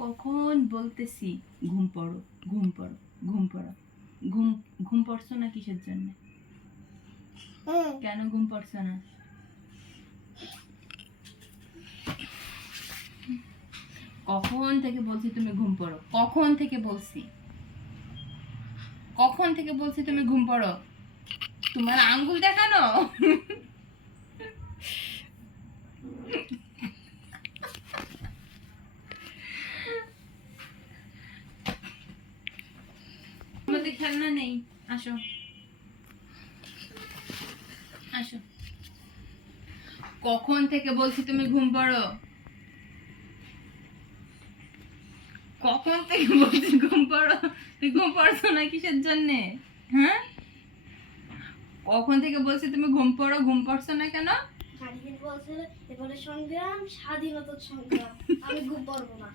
কখন বলতেছি ঘুম পড়ো, ঘুম পড়ো, ঘুম পড়ো, ঘুম ঘুম পড়ছো না কিসের জন্য? কেন ঘুম পড়ছো না? কখন থেকে বলছি তুমি ঘুম পড়ো, কখন থেকে বলছি, কখন থেকে বলছি তুমি ঘুম পড়ো? তোমার আঙ্গুল দেখানো। আমাদের খেলনা নেই, আসো আসো। কখন থেকে বলছি তুমি ঘুম পড়ো, কখন থেকে বলছি ঘুম পড়ো, তুই ঘুম পড়ছো না কিসের জন্য? হ্যাঁ, কখন থেকে বলছি তুমি ঘুম পড়ো, ঘুম পড়ছো না কেন? স্বাধীন বলছে এবারে সংগ্রাম, স্বাধীনতার সংগ্রাম, আমি ঘুম পারবো না।